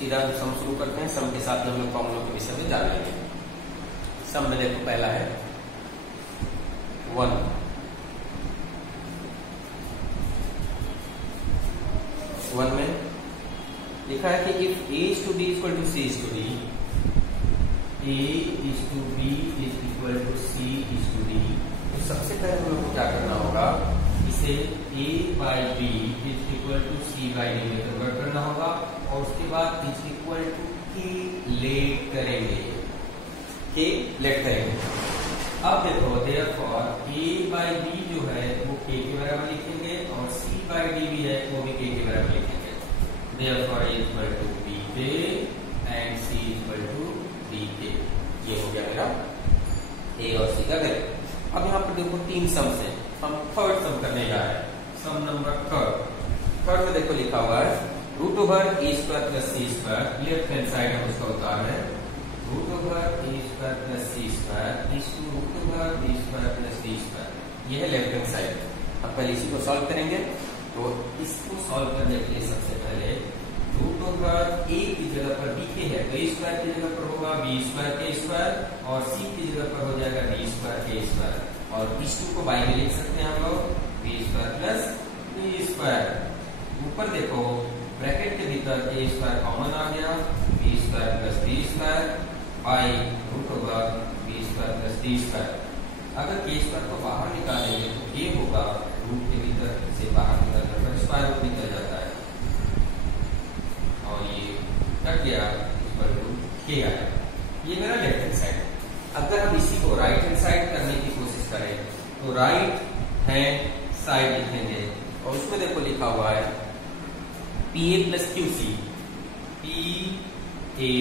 सीधा सम शुरू करते हैं। सम के साथ हम लोग फॉर्मूलों के विषय में जान लेंगे। सम में देखो पहला है 1, में लिखा है कि if a is to b equal to c is to d, a is to b is equal to c is to d, तो सबसे पहले हम लोग को क्या करना होगा, इसे a by b is equal to c by d में कन्वर्ट करना होगा और उसके बाद is equal to k let करेंगे, k लेट करेंगे। अब देखो therefore a by b जो है वो k के बराबर लिखेंगे और c by d भी है वो भी k के बराबर लिखेंगे। Therefore a is equal to bk and c is equal to dk। ये हो गया मेरा a और c का वैल्यू। अब यहाँ पर देखो तीन सम से हम थर्ड सम करने जा रहे हैं। सम नंबर थर्ड में देखो लिखा हुआ है root over a square plus C square, left hand side हम उसका उतार है, root over a square plus C square is two root over b square plus D square. ये है लेफ्ट हैंड साइड। अब पहले इसी को सॉल्व करेंगे। तो इसको सॉल्व करने के लिए सबसे पहले रूट ओवर ए की जगह पर बी के है तो ए स्क्वायर की जगह पर होगा बी स्क्वायर के स्क्वायर और सी की जगह पर हो जाएगा डी स्क्वायर के स्क्वायर और इस टू को बाई में लिख सकते हैं हम लोग b square plus b square. ऊपर देखो ब्रैकेट के भीतर ए स्क्वायर कॉमन आ गया, b square plus b square by root over b square plus D square. अगर के स्क्वायर को बाहर निकालेंगे तो ये होगा रूट के भीतर से बाहर निकल कर स्क्वायर रूट निकल जाता है और ये कट गया इक्वल टू के आया। ये मेरा लेफ्ट हैंड साइड है। अगर हम इसी को राइट हैंड साइड करने की कोशिश करें तो राइट हैंड साइड लिखेंगे और उसमें देखो लिखा हुआ है p a plus q c, p a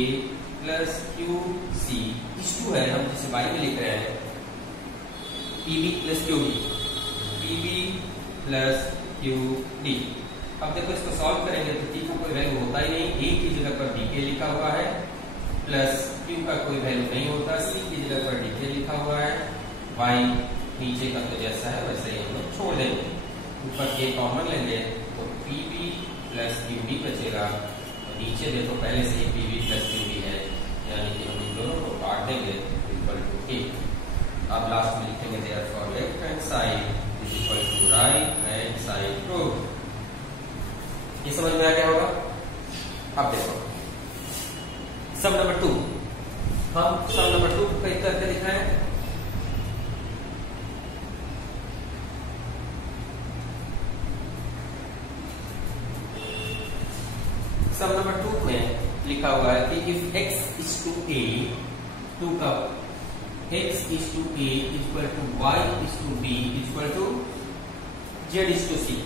plus q c is to है हम जिसे बाई में लिख रहे हैं p B plus Q d, p B plus Q d. अब देखो इसको सॉल्व करेंगे तो टी का कोई वैल्यू होता ही नहीं, ए की जगह पर डी के लिखा हुआ है प्लस क्यू का कोई वैल्यू नहीं होता, सी की जगह पर डी के लिखा हुआ है, वाई नीचे का तो जैसा है वैसे ही हम लोग छोड़ देंगे, ऊपर के कॉमन लेंगे तो P B plus Q D बचेगा और नीचे देखो पहले से ही P B plus Q D है यानी कि हम इन दोनों को काट देंगे इक्वल टू के। अब लास्ट में लिखेंगे therefore left hand side is equal to right hand side prove. ये समझ में आ गया होगा। अब देखो सम नंबर 2, हम सम नंबर 2 को कई करके दिखाएं। सम नंबर 2 में लिखा हुआ है कि if x is to a, 2 का x is to a equal to y is to b equal to z is to c।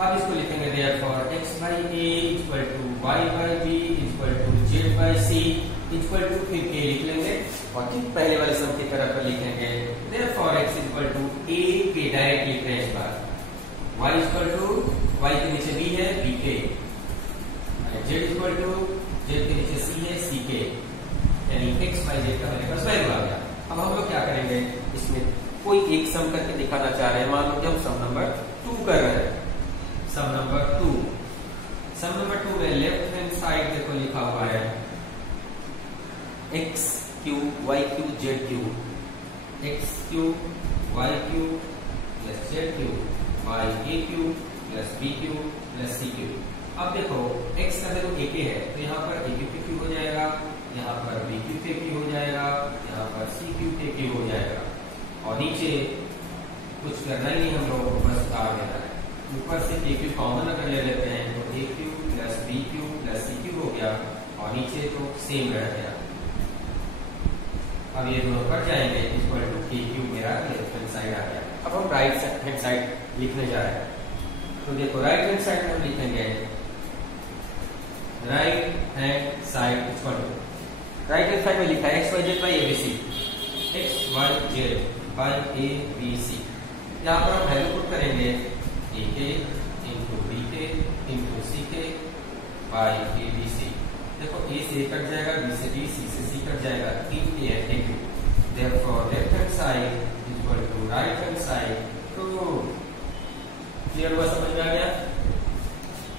अब इसको लिखेंगे therefore x by a equal to y by b equal to z by c equal to फिर k लिख लेंगे और ठीक पहले वाले सम की तरफ पर लिखेंगे therefore x equal to a के डायरेक्ट लिख रहे हैं इस बार, y equal to y के नीचे b है b k, z equal to z के नीचे c है c k, यानी x by z का हमारे पास वैल्यू आ गया। अब हम लोग क्या करेंगे, इसमें कोई एक सम करके दिखाना चाह रहे हैं। मान लो कि हम सम नंबर 2 कर रहे हैं। सम नंबर 2, सम नंबर 2 में लेफ्ट हैंड साइड देखो लिखा हुआ है x cube y cube z cube, x cube y cube plus z cube y a cube plus b cube plus c cube. अब देखो x का वैल्यू a है तो यहाँ पर a क्यूब k हो जाएगा, यहाँ पर b क्यूब k हो जाएगा, यहाँ पर c क्यूब k हो जाएगा और नीचे कुछ करना ही नहीं हम लोगों को, बस उतार देना है। ऊपर से a क्यूब कॉमन अगर ले लेते हैं तो a cube plus b cube plus c cube हो गया और नीचे तो सेम रह गया। अब ये दोनों कट जाएंगे इक्वल टू k क्यूब मेरा लेफ्ट हैंड साइड आ गया। अब हम राइट हैंड साइड लिखने जा रहे हैं तो देखो राइट हैंड साइड में हम लिखेंगे right hand side equal to, right hand side में लिखा है x y z by ABC, x y z by ABC. यहाँ पर हम वैल्यू पुट करेंगे a k into b k into c k by ABC. देखो ए से कट जाएगा, बी से डी, सी से सी कट जाएगा, 3 ए है A Q. Therefore left hand side equal to right hand side. तो क्लियर हुआ, समझ में आ गया।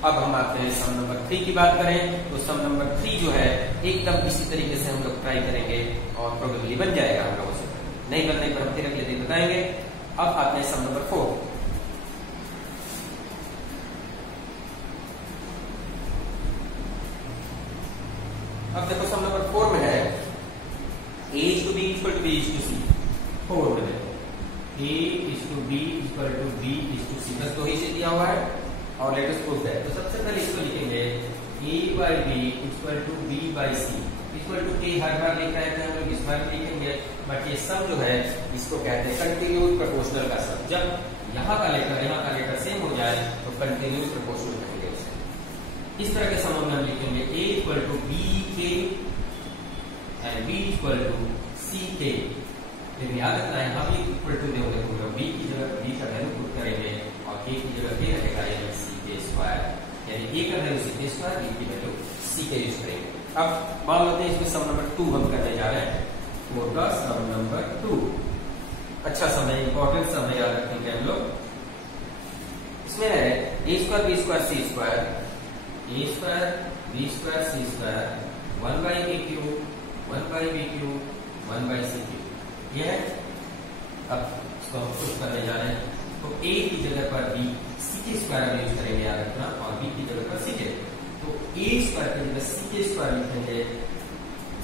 अब हम आते हैं सम नंबर 3 की बात करें तो सम नंबर 3 जो है एकदम इसी तरीके से हम लोग ट्राई करेंगे और प्रोबेबली बन जाएगा हम लोगों से। नहीं बनने पर हम फिर अगले दिन बताएंगे। अब आते हैं सम नंबर 4। अब देखो सम नंबर 4 में है a is to b equal to b is to c। 4 में a is to b equal to b is to c, बस दो ही से दिया हुआ है और लेट अस प्रूव दैट। तो सबसे पहले इसको लिखेंगे a by b equal to b by c equal to a हर बार लिख रहे थे हम लोग, इस बार लिखेंगे। बट ये सम जो है इसको कहते हैं कंटिन्यूस प्रोपोर्शनल का सम। जब यहाँ का लेटर सेम हो जाए तो कंटिन्यूस प्रोपोर्शनल कहेंगे उसे। इस तरह के सम में हम लिखेंगे a equal to b k and b equal to c k। लेकिन याद रखना है यहाँ भी इक्वल टू देंगे हम लोग, b की जगह b का वैल्यू पुट करेंगे और k की जगह k रहेगा यानी c k स्क्वायर, यानी a का value c k square, b की वैल्यू c k यूज करेंगे। अब मान लेते हैं इसमें सम नंबर 2 हम करने जा रहे हैं। 4 का सम नंबर 2 अच्छा सम है, इंपॉर्टेंट सम है, याद रखेंगे हम लोग। इसमें है a square b square c square, a square b square c square 1 by a cube 1 by b cube 1 by c cube. यह है। अब इसको हम पुट करने जा रहे हैं तो a की जगह पर b c के स्क्वायर में यूज करेंगे, याद रखना, और b की जगह पर c के। तो a स्क्वायर की जगह c के स्क्वायर लिखेंगे,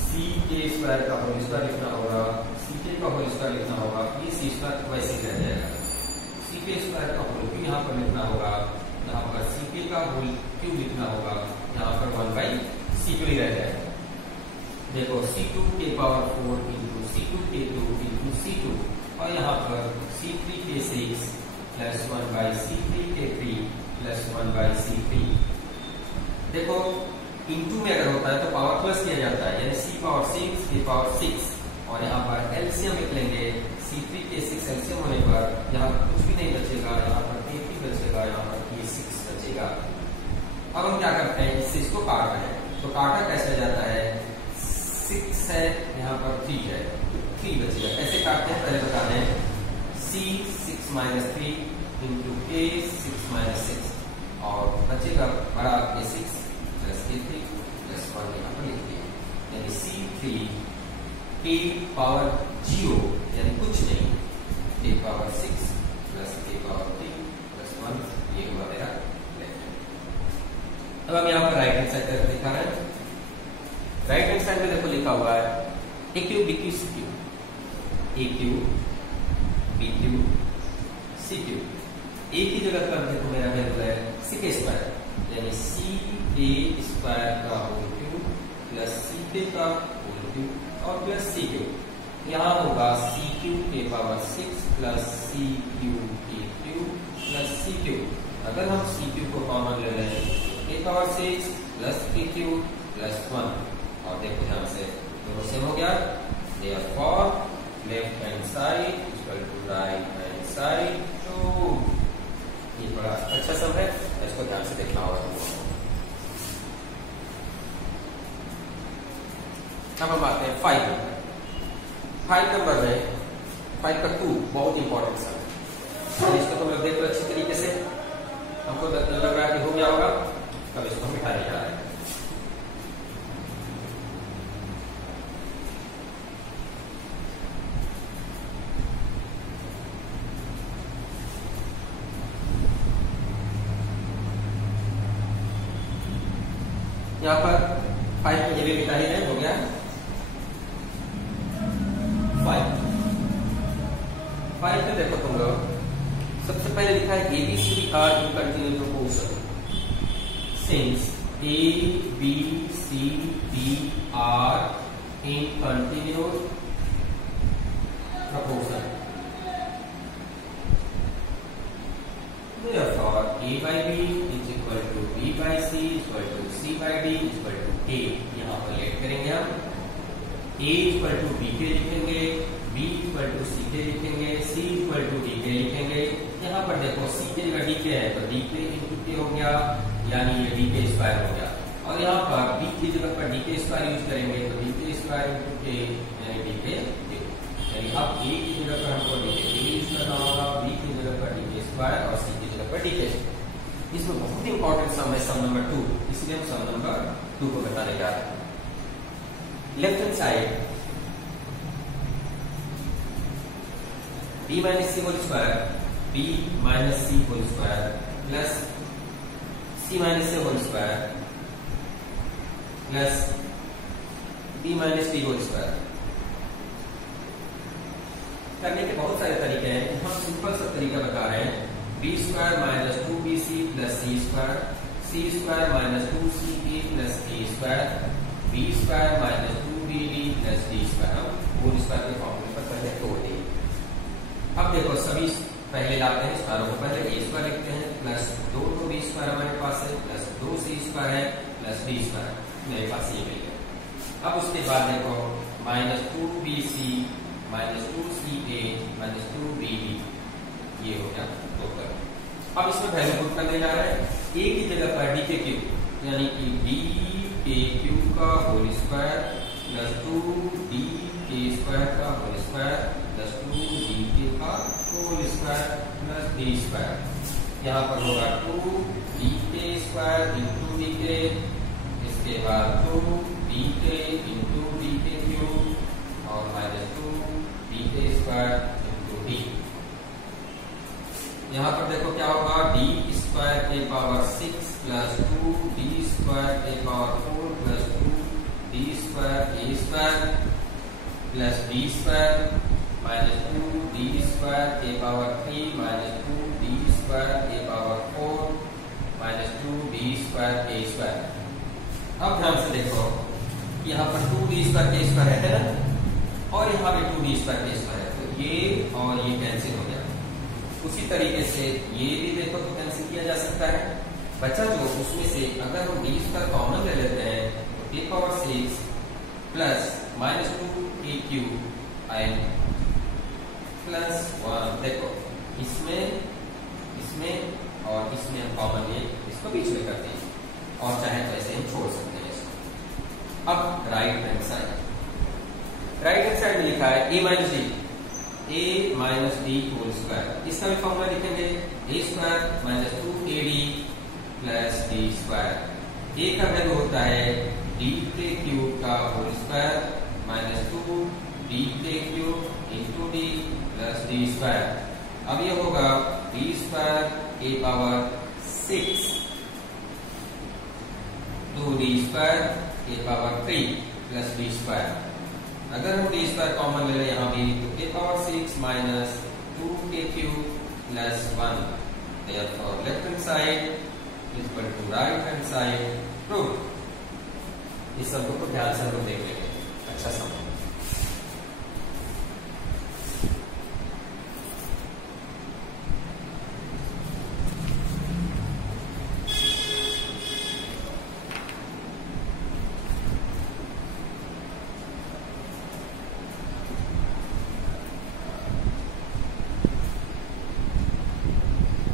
c के स्क्वायर का होल स्क्वायर लिखना होगा, c के का होल स्क्वायर लिखना होगा, ये c स्क्वायर वैसे ही रह जाएगा। c के स्क्वायर का होल क्यूब यहाँ पर लिखना होगा, यहाँ पर c के का होल क्यूब लिखना होगा, यहाँ पर 1 by c2 ही रह जाएगा। देखो c2 के पावर 4 इंटू c2 के 2 इंटू c2 और यहाँ पर c3 के 6 प्लस 1 by c3 के 3 प्लस 1 by c3। देखो इंटू में अगर होता है तो पावर प्लस किया जाता है, यानी c पावर 6 के पावर 6 और यहाँ पर एलसीएम लिख लेंगे। c3 के 6 एलसीएम होने पर यहाँ कुछ भी नहीं बचेगा, यहाँ पर k3 बचेगा, यहाँ पर k6 बचेगा। अब हम क्या करते हैं, इससे इसको काट रहे हैं तो काटा कैसे जाता है, 6 है यहाँ पर 3 है, 3 बचेगा। कैसे काटते हैं पहले बता दें, c 6 minus 3 into k 6 minus 6 और बचेगा बड़ा k6 प्लस k3 प्लस 1 यहाँ पर लिख दिया, यानी c3 k पावर 0 यानी कुछ नहीं, k power 6 plus k power 3 plus 1, ये हुआ मेरा लेफ्ट। अब हम यहाँ पर राइट हैंड साइड तरफ दिखा रहे हैं। राइट हैंड साइड में देखो लिखा हुआ है a cube b cube c cube, a cube b cube c cube. a की जगह पर देखो मेरा वैल्यू है c के स्क्वायर, यानी c के स्क्वायर का होल क्यूब प्लस c के का होल क्यूब और प्लस c क्यूब। यहाँ होगा c क्यूब के पावर 6 प्लस c क्यूब के क्यूब प्लस c क्यूब। अगर हम c क्यूब को कॉमन ले रहे हैं a power 6 plus k cube plus 1 और देखो ध्यान से दोनों सेम हो गया। Therefore left hand side equal to right hand side. तो ये बड़ा अच्छा सम है, इसको ध्यान से देखना होगा तुमको। अब हम आते हैं 5 नंबर। 5 नंबर में 5 का 2 बहुत इंपॉर्टेंट सम है, इसको तुम लोग देखो अच्छी तरीके से। हमको लग रहा है कि हो गया होगा, तब इसको हम मिटाने जा रहे हैं। यहाँ पर 5 को ये भी मिटा ही रहे, हो गया 5 में देखो तुम लोग सबसे पहले लिखा है ABCD are in continuous proportion since ABCD are in continuous proportion. Therefore, A by B is equal to B by C equal to C by D equal to A। यहाँ पर लेट करेंगे हम, A equal to B के लिखेंगे, B equal to C के लिखेंगे, C equal to D के लिखेंगे। यहाँ पर देखो C के जगह D के है तो D के इंटू के हो गया, यानी ये D के स्क्वायर हो गया। और यहाँ पर B की जगह पर D के स्क्वायर यूज करेंगे तो D के स्क्वायर इंटू के यानी D के, यानी अब A की जगह पर हमको D के यूज करना होगा, B की जगह पर D के स्क्वायर और C की जगह पर D के। इसमें बहुत ही इंपॉर्टेंट सम है सम नंबर 2, इसलिए हम सम नंबर 2 को बताने जा रहे हैं। Left hand side b minus C whole square, b minus C whole square plus c minus A whole square plus b minus b whole square. करने के बहुत सारे तरीके हैं, हम सिंपल सा तरीका बता रहे हैं। B square minus 2bc plus C square, C square minus 2ca plus A square, B square minus 2bb plus D square. हम होल स्क्वायर के फॉर्मूले पर पहले तोड़ देंगे। अब देखो सभी पहले लाते हैं स्क्वायरों को, पहले ए स्क्वायर लिखते हैं प्लस 2b स्क्वायर हमारे पास है प्लस 2c स्क्वायर है प्लस b स्क्वायर मेरे पास ये मिल गया। अब उसके बाद देखो minus 2bc minus 2ca minus 2bb ये हो गया टोटल। अब इसमें वैल्यू पुट करने जा रहे हैं। a की जगह पर d के क्यूब यानी कि d के क्यूब का होल स्क्वायर प्लस 2d के स्क्वायर का होल स्क्वायर प्लस 2d के का whole square plus d square. यहाँ पर होगा 2d के स्क्वायर इंटू d के, इसके बाद 2d के इंटू d के क्यूब और माइनस 2d के स्क्वायर इंटू d। यहाँ पर देखो क्या होगा, d स्क्वायर के पावर 6 प्लस 2d स्क्वायर के power 4 plus 2d square a square plus b square minus 2d square के पावर 3 माइनस 2d स्क्वायर के power 4 minus 2d square a square. अब ध्यान से देखो यहाँ पर 2d स्क्वायर के स्क्वायर है ना, और यहाँ पे 2d स्क्वायर के स्क्वायर है, तो ये और ये कैंसिल हो गया। उसी तरीके से ये भी देखो तो कैंसिल किया जा सकता है। बचा जो उसमें से अगर हम d स्क्वायर कॉमन ले लेते हैं तो a power 6 plus minus 2a cube and plus 1। देखो इसमें और इसमें हम कॉमन ले इसको बीच में करते हैं और चाहे तो ऐसे हम छोड़ सकते हैं इसको। अब राइट हैंड साइड में लिखा है a minus d whole square. इसका भी फॉर्मूला लिखेंगे a स्क्वायर माइनस 2ad प्लस डी स्क्वायर। a का वैल्यू होता है d के क्यूब का होल स्क्वायर माइनस 2d के cube into d plus D square. अब ये होगा d स्क्वायर के पावर 6 2d स्क्वायर के पावर 3 प्लस d स्क्वायर। अगर हम d स्क्वायर कॉमन ले लें यहाँ भी तो a power 6 minus 2k cube plus 1। therefore left hand side is equal to right hand side proof. इस शब्द को ध्यान से हम लोग देख लेंगे, अच्छा समझ।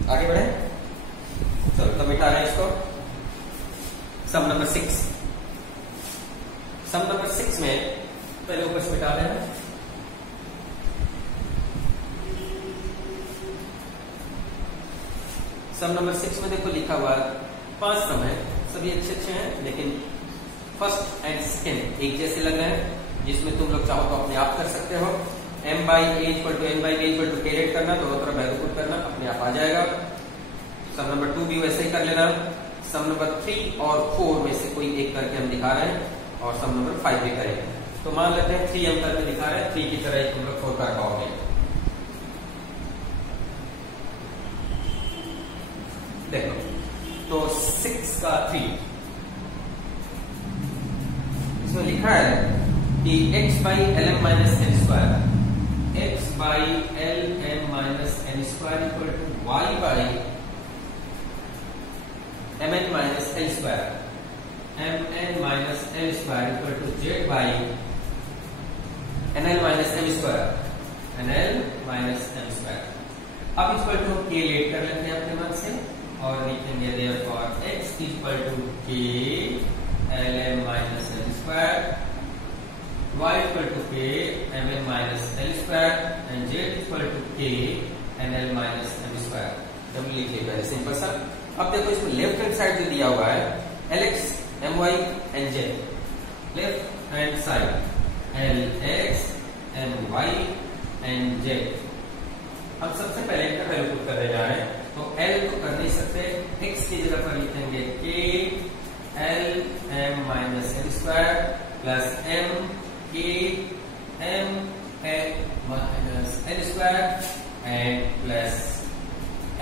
आगे बढ़े, चलो तो मिटा रहे हैं इसको। सम नंबर 6, सम नंबर 6 में पहले ऊपर से मिटा देना। सम नंबर 6 में देखो लिखा हुआ 5 सम है, सभी अच्छे अच्छे हैं, लेकिन फर्स्ट एंड सेकेंड एक जैसे लग रहे हैं, जिसमें तुम लोग चाहो तो अपने आप कर सकते हो। m by a equal to n by b equal to calculate करना, दोनों तरफ वैल्यू पुट करना, अपने आप आ जाएगा। सम नंबर 2 भी वैसे ही कर लेना। सम नंबर 3 और 4 में से कोई एक करके हम दिखा रहे हैं और सम नंबर 5 भी करेंगे। तो मान लेते हैं 3 हम करके दिखा रहे हैं, 3 की तरह तुम लोग 4 कर पाओगे। देखो तो 6 का 3 इसमें लिखा है कि x by l m minus n square, x by l m minus n square equal to y by m n minus l square, m n minus l square equal to z by n l minus m square, n l minus m square. अब equal to हम k late कर लेते हैं अपने मन से और लिखेंगे therefore x equal to k l m minus n square, y equal to k m n minus l square and z equal to k n l minus m square. W लिखिए पहले सिंपल सा अब देखो इसमें left hand side जो दिया हुआ है Lx, My and J, left hand side Lx, My and J। हम सबसे पहले इनका वैल्यू पुट करने जा रहे हैं, तो L को कर नहीं सकते, x की जगह पर लिखेंगे k L m minus n square plus m k m n minus n square and plus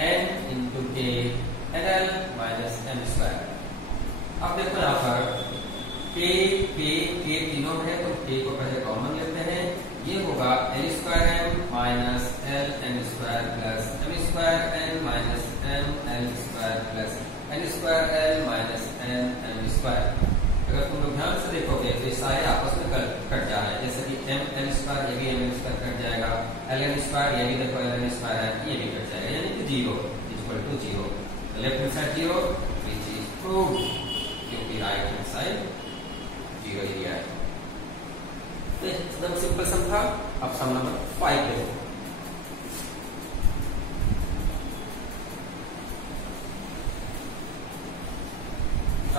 n into k n l minus n square. अब देखो यहाँ पर k तीनों में है, तो k को पहले कॉमन लेते हैं, ये होगा l square m minus l n square plus m square n minus m l square plus n square l minus n m square. अगर तुम लोग ध्यान से देखोगे तो ये सारे आपस में कट जा रहे हैं, जैसे कि m l स्क्वायर ये भी m l स्क्वायर कट जाएगा, l n स्क्वायर ये भी देखो l n स्क्वायर है ये भी कट जाएगा, यानी कि 0 equal to 0। Left hand side 0 which is proved, क्योंकि राइट हैंड साइड 0 ही दिया है। तो एकदम सिंपल सम था। अब सम नंबर 5 देखो।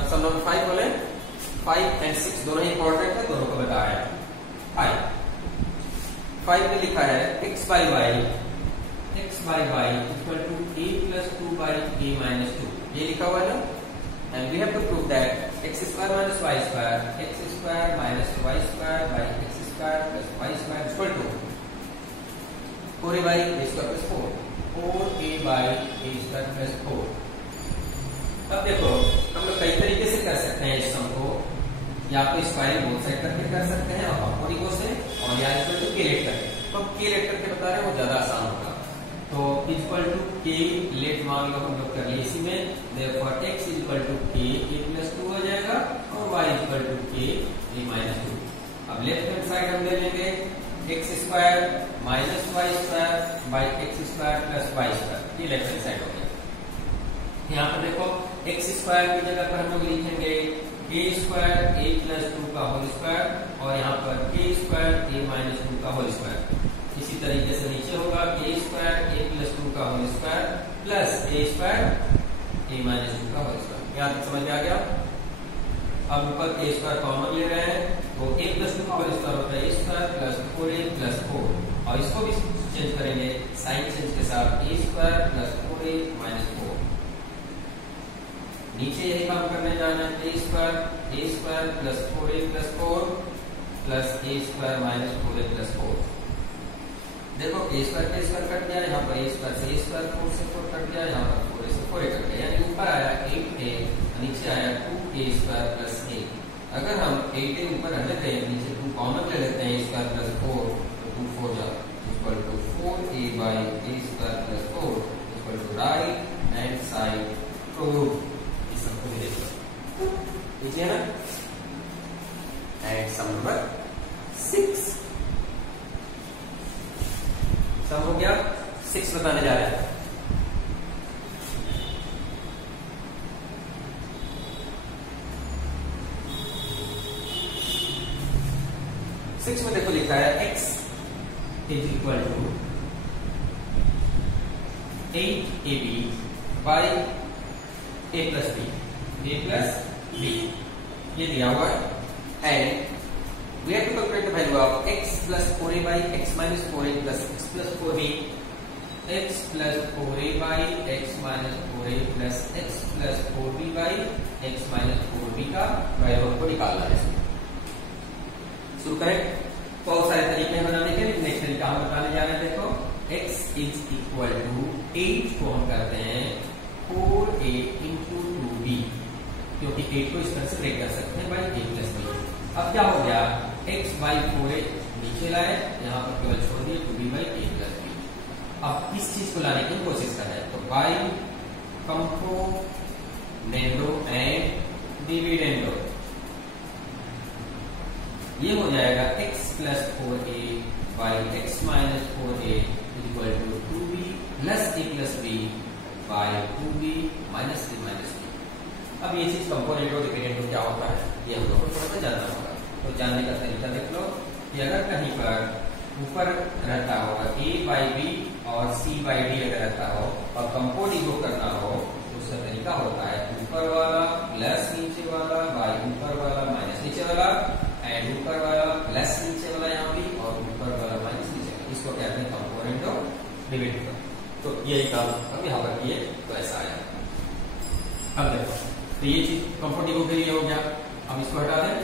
अब सम नंबर 5 बोले 5 and 6 दोनों ही इंपॉर्टेंट है, दोनों को बता रहे हैं। 5 में लिखा है x by y equal to a plus 2 by a minus 2, ये लिखा हुआ है ना। And we have to prove that x square minus y square minus y square by x square plus y square equal to 4a by a square plus 4a by a square plus 4। अब देखो हम लोग कई तरीके से कर सकते हैं इस सम को, या तो स्क्वायर बोथ साइड करके कर सकते हैं और अपोरिको से, और या इक्वल टू के लेट करके। तो हम के लेट करके बता रहे हैं, वो ज्यादा आसान होगा। तो इक्वल टू के लेट मान लो हम लोग कर लिए इसी में, देयरफॉर x इक्वल टू के a प्लस 2 हो जाएगा और y इक्वल टू के a माइनस 2। अब लेफ्ट हैंड साइड हम ले लेंगे x square minus y square by x square plus y square, ये लेफ्ट हैंड साइड हो गया। यहाँ पर देखो x स्क्वायर की जगह पर हम लोग लिखेंगे a स्क्वायर a प्लस 2 का होल स्क्वायर, और यहाँ पर k स्क्वायर a माइनस 2 का होल स्क्वायर। इसी तरीके से नीचे होगा a स्क्वायर a प्लस 2 का whole square plus a square a minus 2 का होल स्क्वायर। यहाँ समझ में आ गया। अब ऊपर a स्क्वायर कॉमन ले रहे हैं, तो a प्लस 2 का होल स्क्वायर होता है a square plus 4a plus 4, और इसको भी चेंज करेंगे साइन चेंज के साथ a square plus 4a minus 4। नीचे यही काम करने जाना है, a square plus 4a plus 4 plus a square minus 4a plus 4। देखो a स्क्वायर का स्क्वायर कट गया, यहाँ पर a स्क्वायर से a स्क्वायर 4 से 4 कट गया, यहाँ पर 4a से 4a कट गया, यानी ऊपर आया 8a, नीचे आया 2a स्क्वायर प्लस 8। अगर हम 8a ऊपर रख लेते हैं, नीचे 2 कॉमन ले लेते हैं, a स्क्वायर प्लस 4, तो 2 4 जा equal to 4a by a square plus 4 equal to right hand side proved. लीजिए ना। एंड सम नंबर 6 सम हो गया। 6 बताने जा रहे हैं। सिक्स में देखो लिखा है x is equal to 8ab by a plus b, ये दिया हुआ है। And we have to calculate the value of x plus 4a by x minus 4a plus x plus 4b, x plus 4a by x minus 4a plus x plus 4b by x minus 4b का value हमको निकालना है। शुरू करें। बहुत सारे तरीके हैं बनाने के, लेकिन नेक्स्ट तरीका हम बताने जा रहे हैं। देखो x इज इक्वल टू 8 को हम करते हैं 4a इंटू 2b, क्योंकि 8 को इस तरह से ब्रेक कर सकते हैं बाई a प्लस b। अब क्या हो गया, x बाई 4a नीचे लाए, यहाँ पर केवल छोड़ दिए 2b by a plus b। अब इस चीज को लाने की कोशिश कर रहे हैं, तो बाई कंपोनेंडो एंड डिविडेंडो, ये हो जाएगा x plus 4a by x minus 4a equal to 2b plus a plus b by 2b minus a minus b। अब ये चीज कंपोनेंट और डिपेंडेंट क्या होता है, ये हम लोग को थोड़ा सा जानना होगा। तो जानने का तरीका देख लो कि अगर कहीं पर ऊपर रहता होगा a बाई b और c बाई d अगर रहता हो और कंपोनेंट को करना हो, तो उसका तरीका होता है ऊपर वाला प्लस नीचे वाला बाई ऊपर वाला माइनस नीचे वाला, एंड ऊपर वाला प्लस नीचे वाला यहाँ भी और ऊपर वाला माइनस नीचे वाला। इसको कहते हैं कंपोनेंट ऑफ डिविडेंड। तो यही काम अब यहाँ पर किए तो ऐसा आया। अब देखो तो ये चीज कंफर्टेबल के लिए हो गया। अब इसको हटा दें।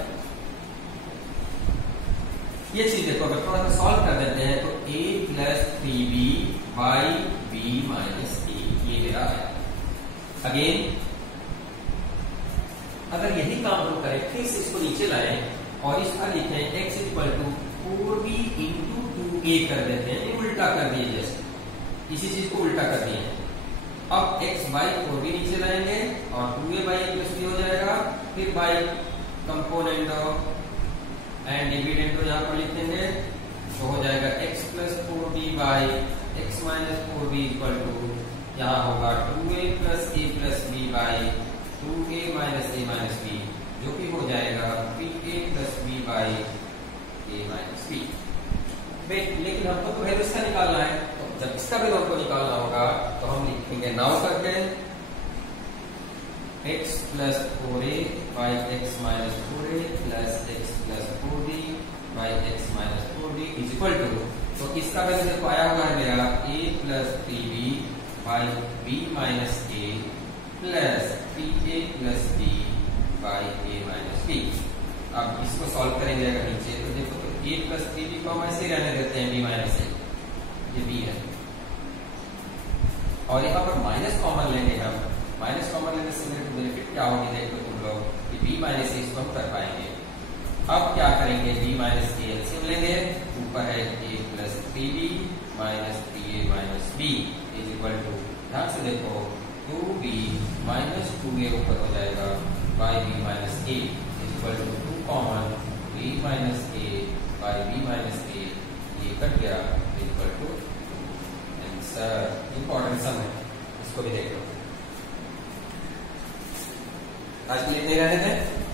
ये चीज देखो अगर थोड़ा सा सॉल्व कर देते हैं तो a plus 3b by b minus a ये मेरा है। अगेन अगर यही काम हम करें फिर से इसको नीचे लाएं और इसका लिखें x equal to 4b into 2a कर देते हैं। उल्टा कर दिए, जस्ट इसी चीज को उल्टा कर दिए। अब x बाई 4b नीचे लाएंगे और 2a by a plus b हो जाएगा। फिर by component of and dividend यहाँ पर लिखेंगे तो हो जाएगा x plus 4b by x minus 4b equal to यहाँ होगा 2a plus a plus b by 2a minus a minus b, जो कि हो जाएगा 3a plus b by a minus b। लेकिन हमको तो वैल्यू इसका निकालना है, तो जब इसका वैल्यू हमको निकालना होगा तो हम लिखेंगे नाउ करके x plus 4a by x minus 4a plus x plus 4b by x minus 4b is equal to, तो इसका वैल्यू देखो आया हुआ है मेरा a plus 3b by b minus a plus 3a plus b by a minus b। अब इसको solve करेंगे अगर नीचे तो देखो तो a प्लस 3b को हम ऐसे ही रहने देते हैं b माइनस a, ये b है और यहाँ पर माइनस कॉमन लेंगे हम। माइनस कॉमन लेने से मेरे को बेनिफिट क्या होगी देखो तुम लोग कि b माइनस a इसको हम कर पाएंगे। अब क्या करेंगे b माइनस a एलसीएम लेंगे, ऊपर है a plus 3b minus 3a minus b is equal to, ध्यान से देखो 2b माइनस 2a ऊपर हो जाएगा by b minus a is equal to 2 common b minus a by b minus a, ये कट गया equal to answer. Important sum है, इसको भी देख लो। आज के लिए इतने रहने दें।